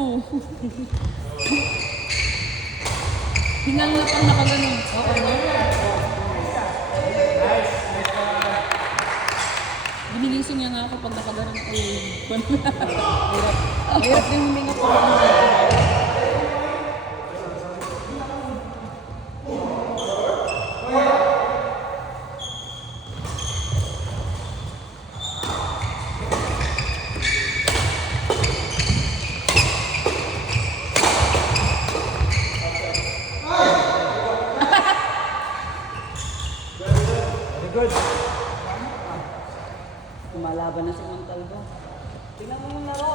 mo. Hingal na pang nakaganon. Okay na. Ginigising niya nga ako pag nakaganon ko. Hirap din huminga po. Good. Lumalaban na si Montalvo. Tingnan mo yung laro.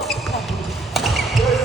Good.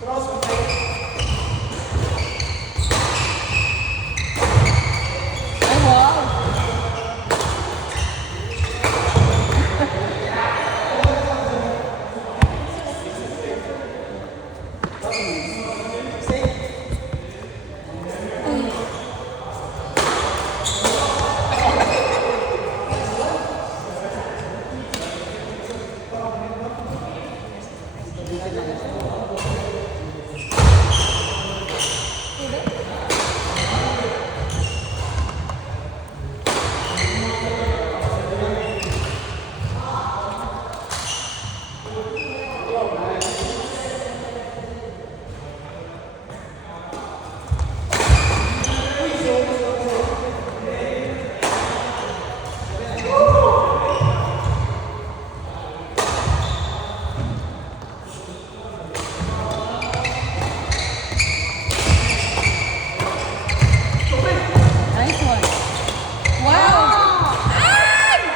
Ay, wow! Nice one. Wow! Nice one.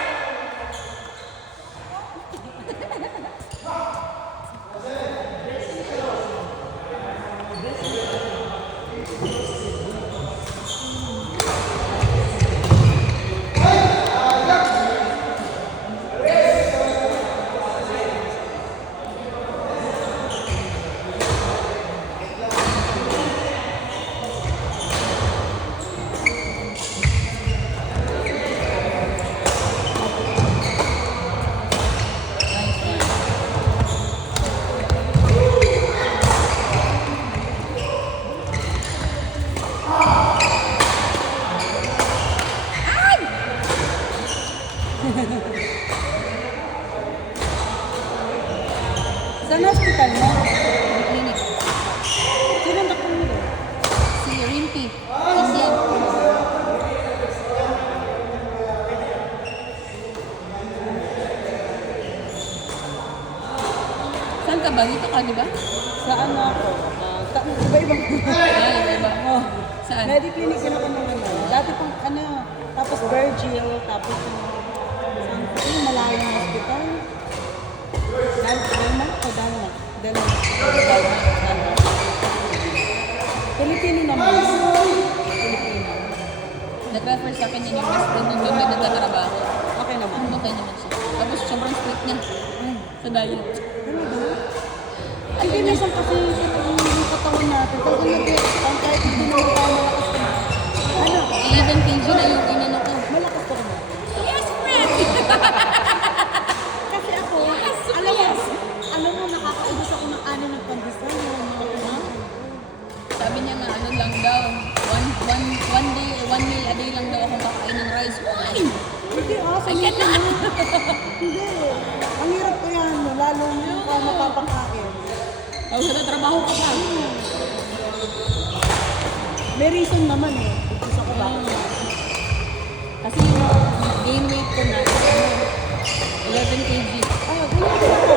Saan hospital mo? Clinic. Sino ang doktor mo? Si Rimpi. Indian. Saan ka ba? Dito ka, di ba? Saan ako? Iba-ibang. Ay, iba. Oh. Saan? Mediclinic yun ako naman. Dati pang ano, tapos Virgil, tapos yung malayong hospital. Dalma o Dalma? Dalma. Pilipino naman. Pilipino. Nag-refer sa akin yun yung best friend nung doon nagtatrabaho. Okay naman. Okay naman siya. Tapos sobrang strict niya. Sa diet. Talaga? Ay, hindi minsan kasi yung katawan natin. Pag nag-expound, kahit hindi naman tayo malakas na. Ano? 11 kg na yung inano ko. Malakas ka naman. Yes, friend! Kasi ako, alam mo, nakakaubos ako ng ano ng pandesal. Sabi niya nga, ano lang daw, one meal a day lang daw akong kakain ng rice. Why? Hindi, sabi ko na. Hindi. Ang hirap ko yan, lalo yung mapapangkain. Tapos natatrabaho ka pa. May reason naman eh. Gusto ko ba? Kasi yung gain weight ko na, 11 kg. Ah, ganyan ko ako.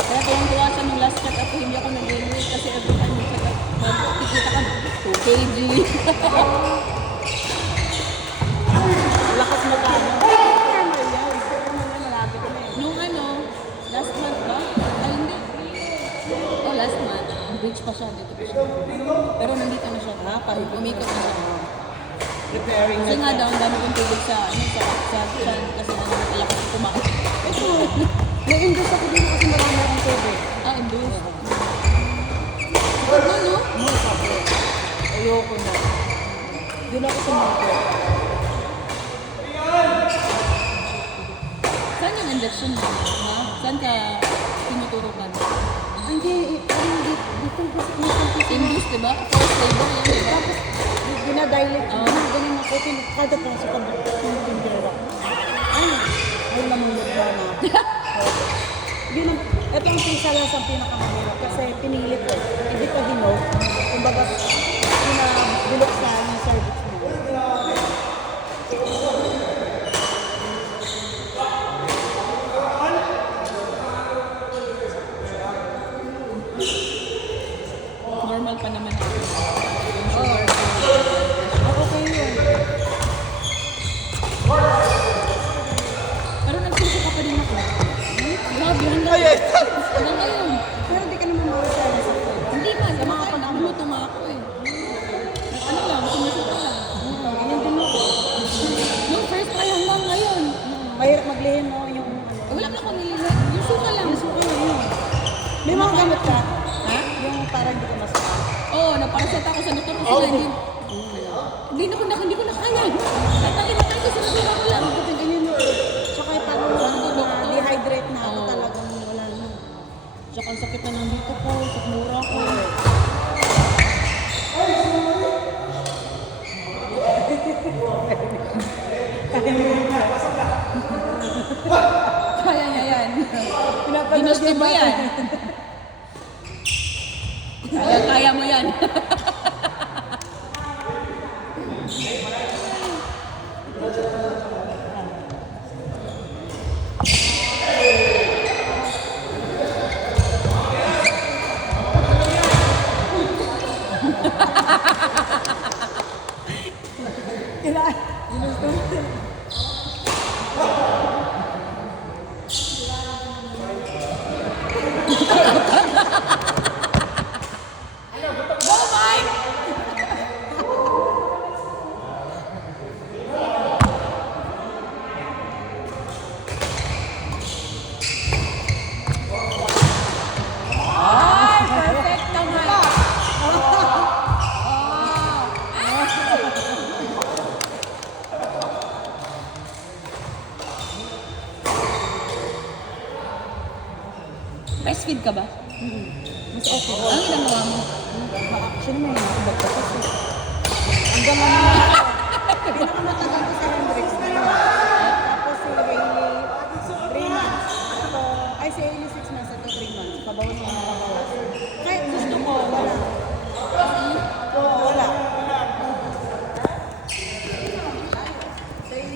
Kaya tuwang-tuwa siya nung last check ako, hindi ako nag-gain weight kasi every time yung check up, magkikita ka 2 kg. Lakas magkano. Normal yan. Normal malapit ko na eh. Nung ano, last month ba? Ay, hindi. Oh, last month. Bridge pa siya, dito pa siya. Pero nandito na siya. Ah, parang Umikot na siya. preparing Kasi na nga siya. daw, ang dami kong tubig sa, ano, sa tiyan. Kasi ano, malakas ko kumain. Ito, na-induce ako din kasi marami akong tubig. Ah, induce. Ano, no? No, sabi. Ayoko na. Doon ako sa market. Saan yung injection mo? Ha? Saan ka tinuturukan? Hindi, dito gusto ko na Induce, diba? First labor yan, diba? tapos dinadilate ko, Oo. ganun ako, kada pasok ang tindera. Ay namunod ba na ako. Yun ang, ito ang pinsalas ang pinakamahirap kasi pinilit ko. Hindi ko hinog. Kumbaga, pinabilok sa yung cervix mo. Normal pa naman ako. Oo. Okay yun. Pero nagsuso ka pa din ako. Wala na akong nililit. Yung suka lang. Yung suka lang yun. May mga gamot ka? Ha? Yung parang hindi ko masakit. Oo, nagparaset ako sa doktor ko sila. Hindi ko na kaya. Tatangin na tayo sa doktor ko lang. Bakit ganyan yun? Tsaka parang dehydrate na ako Oo. talagang wala na. Tsaka ang sakit na ng dito ko, sa mura ko. Kaya niya yan. Ginusto mo yan. Kaya mo yan. Go, Mike! Ay, perfect naman. Breastfeed ka ba? Mas okay. Ang ginagawa mo? Actually, may nakabag ko kasi. Hanggang ano na ako. Pinakamatagal ko sa Hendrix na yun. Tapos si Hailey, 3 months. Ito, ay si Hailey 6 months, ito 3 months. Pabawas ko na